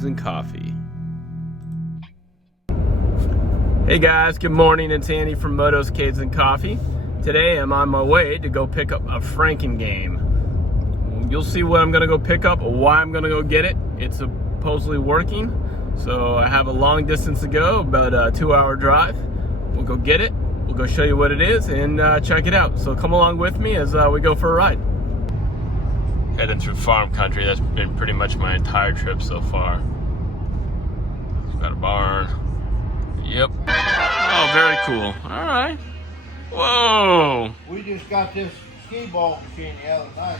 Motoscades&Coffee. Hey guys, good morning. It's Andy from Motoscades&Coffee. Today I'm on my way to go pick up a Franken game. You'll see what I'm gonna go pick up, why I'm gonna go get it. It's supposedly working, so I have a long distance to go, about a 2-hour drive. We'll go get it, we'll go show you what it is, and check it out. So come along with me as we go for a ride. Heading through farm country. That's been pretty much my entire trip so far. Got a barn. Yep. Oh, very cool. All right. Whoa. We just got this ski ball machine the other night.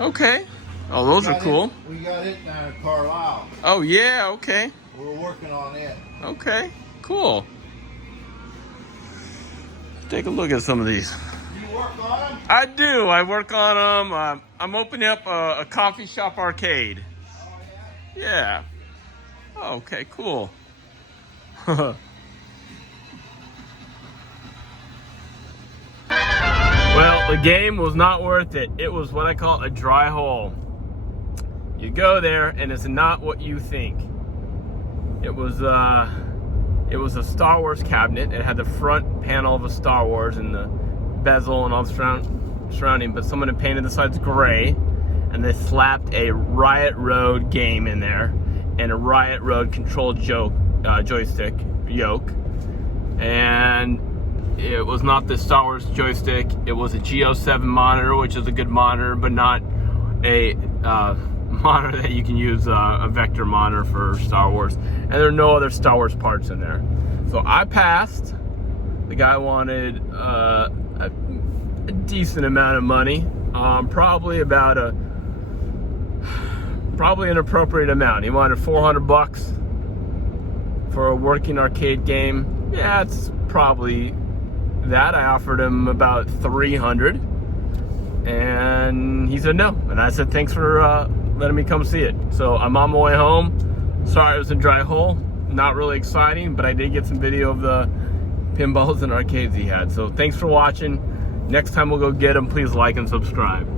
Okay. Oh, those are cool. We got it down at Carlisle. Oh, yeah. Okay. We're working on it. Okay. Cool. Take a look at some of these. You work on them? I do. I work on them. I'm opening up a coffee shop arcade. Oh, yeah? Yeah. Oh, okay, cool. Well, the game was not worth it. It was what I call a dry hole. You go there and it's not what you think. It was a Star Wars cabinet. It had the front panel of a Star Wars and the bezel and all the surrounding, but someone had painted the sides gray, and they slapped a Riot Road game in there and a Riot Road control joystick yoke, and it was not the Star Wars joystick. It was a G07 monitor, which is a good monitor, but not a monitor that you can use a vector monitor for Star Wars. And there are no other Star Wars parts in there. So I passed. The guy wanted a decent amount of money, probably an appropriate amount. He wanted $400 for a working arcade game. Yeah, it's probably that. I offered him about $300, and he said no. And I said thanks for letting me come see it. So I'm on my way home. Sorry it was a dry hole. Not really exciting, but I did get some video of the pinballs and arcades he had. So thanks for watching. Next time we'll go get them. Please like and subscribe.